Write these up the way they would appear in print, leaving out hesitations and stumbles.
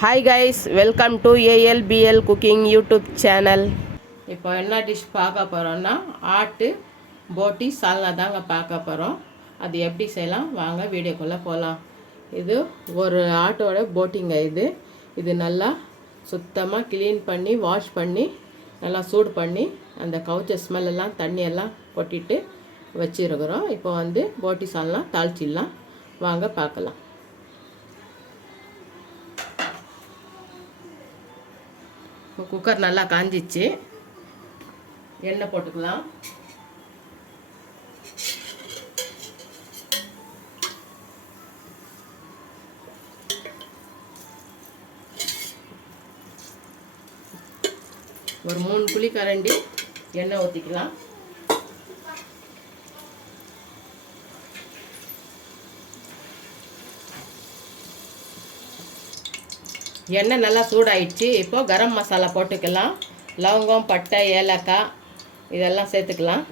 Hi guys, welcome to ALPL cooking YouTube channel. இப்போ என்ன dish பார்க்க போகிறோன்னா ஆட்டு போட்டி சால்னா தாங்க பார்க்க போகிறோம். அது எப்படி செய்யலாம் வாங்க வீடியோக்குள்ளே போகலாம். இது ஒரு ஆட்டோட போட்டிங்க. இது நல்லா சுத்தமாக க்ளீன் பண்ணி வாஷ் பண்ணி நல்லா சூடு பண்ணி அந்த கவுச்ச ஸ்மெல்லாம் தண்ணியெல்லாம் கொட்டிட்டு வச்சுருக்குறோம். இப்போ போட்டி சால்னா தாளிச்சிடலாம் வாங்க பார்க்கலாம். இப்போ குக்கர் நல்லா காஞ்சிச்சு, எண்ணெய் போட்டுக்கலாம். ஒரு 3 குழிக்கரண்டி எண்ணெய் ஊற்றிக்கலாம். எண்ணெய் நல்லா சூடாயிடுச்சு. இப்போது கரம் மசாலா போட்டுக்கலாம். லவங்கம், பட்டை, ஏலக்காய் இதெல்லாம் சேர்த்துக்கலாம்.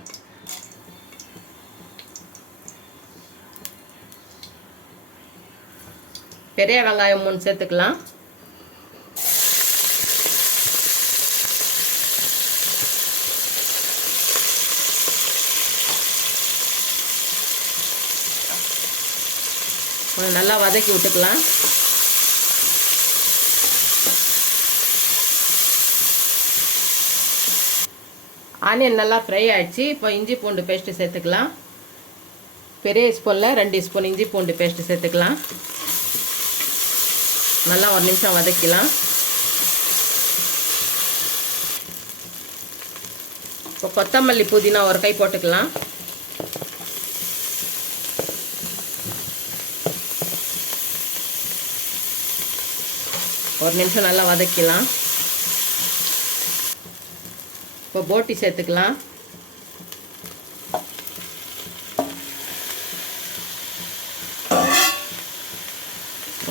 பெரிய வெங்காயம் 3 சேர்த்துக்கலாம். நல்லா வதக்கி விட்டுக்கலாம். ஆனியன் நல்லா ஃப்ரை ஆகிடுச்சு. இப்போ இஞ்சி பூண்டு பேஸ்ட்டு சேர்த்துக்கலாம். பெரிய ஸ்பூனில் 2 ஸ்பூன் இஞ்சி பூண்டு பேஸ்ட்டு சேர்த்துக்கலாம். நல்லா ஒரு நிமிஷம் வதக்கலாம். இப்போ கொத்தமல்லி புதினா ஒரு கை போட்டுக்கலாம். ஒரு நிமிஷம் நல்லா வதக்கலாம். இப்போ போட்டி சேர்த்துக்கலாம்.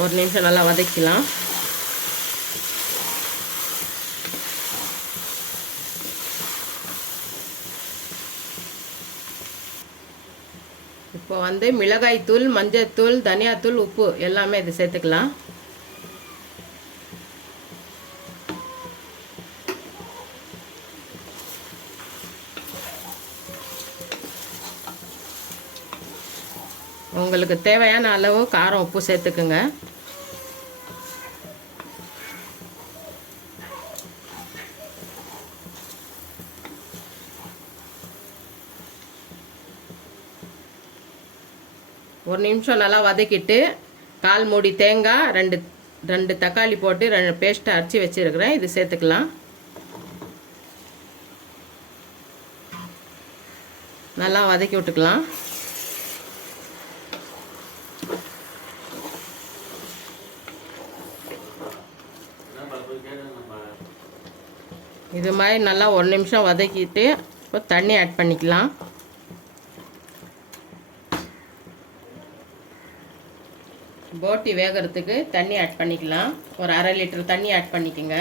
ஒரு நிமிஷம் நல்லா வதக்கலாம். இப்போ மிளகாய் தூள், மஞ்சள் தூள், தனியாத்தூள், உப்பு எல்லாமே இது சேர்த்துக்கலாம். உங்களுக்கு தேவையான அளவு காரம், உப்பு சேர்த்துக்குங்க. ஒரு நிமிஷம் நல்லா வதக்கிட்டு 1/4 மூடி தேங்காய், 2 தக்காளி போட்டு 2 பேஸ்ட்டை அரைச்சி வச்சுருக்கிறேன். இது சேர்த்துக்கலாம். நல்லா வதக்கி விட்டுக்கலாம். இது மாதிரி நல்லா ஒரு நிமிஷம் வதக்கிட்டு இப்போ தண்ணி ஆட் பண்ணிக்கலாம். போட்டி வேகிறதுக்கு தண்ணி ஆட் பண்ணிக்கலாம். ஒரு 1/2 லிட்டர் தண்ணி ஆட் பண்ணிக்கோங்க.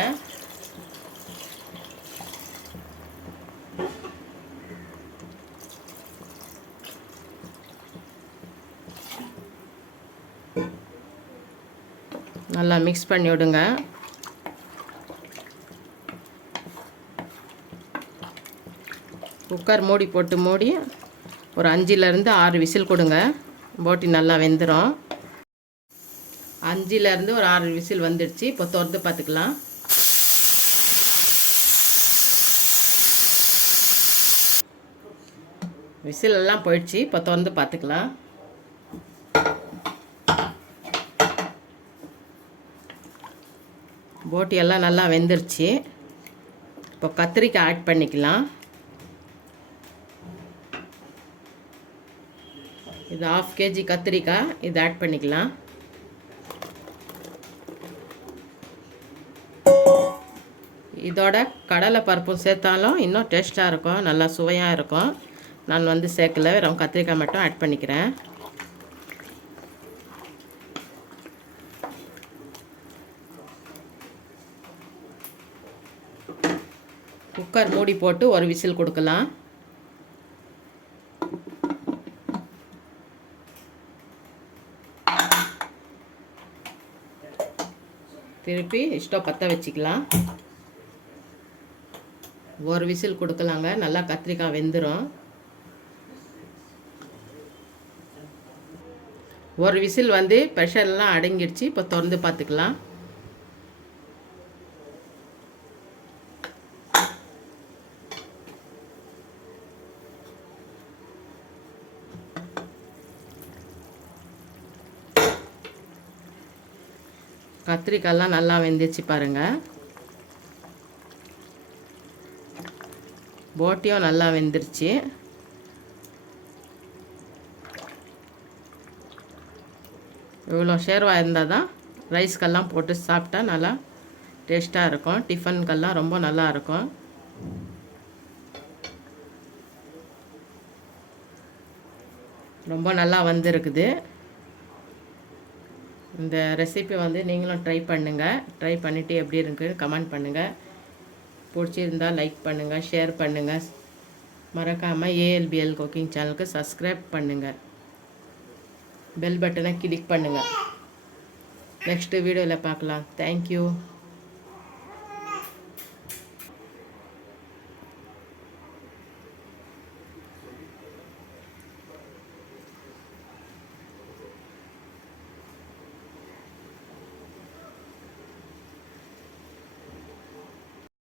நல்லா மிக்ஸ் பண்ணி விடுங்க. குக்கர் மூடி போட்டு ஒரு 5லேருந்து 6 விசில் கொடுங்க. போட்டி நல்லா வெந்துடும். 5லேருந்து ஒரு 6 விசில் வந்துடுச்சு. இப்போ திறந்து பார்த்துக்கலாம். விசில் எல்லாம் போயிடுச்சு. இப்போ திறந்து பார்த்துக்கலாம். போட்டி எல்லாம் நல்லா வெந்துருச்சு. இப்போ கத்திரிக்காய் ஆட் பண்ணிக்கலாம். இது 1/2 kg கத்திரிக்காய் இது ஆட் பண்ணிக்கலாம். இதோட கடலை பருப்பும் சேர்த்தாலும் இன்னும் டேஸ்ட்டாக இருக்கும், நல்லா சுவையாக இருக்கும். நான் சேர்க்கல, வெறும் கத்திரிக்காய் மட்டும் ஆட் பண்ணிக்கிறேன். குக்கர் மூடி போட்டு ஒரு விசில் கொடுக்கலாம். திருப்பி ஸ்டவ் பற்ற வச்சுக்கலாம். ஒரு விசில் கொடுக்கலாங்க. நல்லா கத்திரிக்காய் வெந்துடும். ஒரு விசில் வந்து ப்ரெஷர்லாம் அடங்கிடுச்சு. இப்போ திறந்து பார்த்துக்கலாம். கத்திரிக்காயெல்லாம் நல்லா வெந்துச்சு பாருங்கள். போட்டியும் நல்லா வெந்துருச்சு. இவ்வளோ ஷேர்வாக இருந்தால் தான் ரைஸ்க்கெல்லாம் போட்டு சாப்பிட்டா நல்லா டேஸ்ட்டாக இருக்கும். டிஃபனுக்கெல்லாம் ரொம்ப நல்லா இருக்கும். ரொம்ப நல்லா வந்திருக்குது. இந்த ரெசிபி வந்து நீங்களும் ட்ரை பண்ணுங்கள். ட்ரை பண்ணிவிட்டு எப்படி இருக்குன்னு கமெண்ட் பண்ணுங்கள். பிடிச்சிருந்தால் லைக் பண்ணுங்கள், ஷேர் பண்ணுங்கள். மறக்காமல் ஏஎல்பிஎல் குக்கிங் சேனலுக்கு சப்ஸ்கிரைப் பண்ணுங்கள். பெல் பட்டனை கிளிக் பண்ணுங்கள். நெக்ஸ்ட்டு வீடியோவில் பார்க்கலாம். தேங்க்யூ.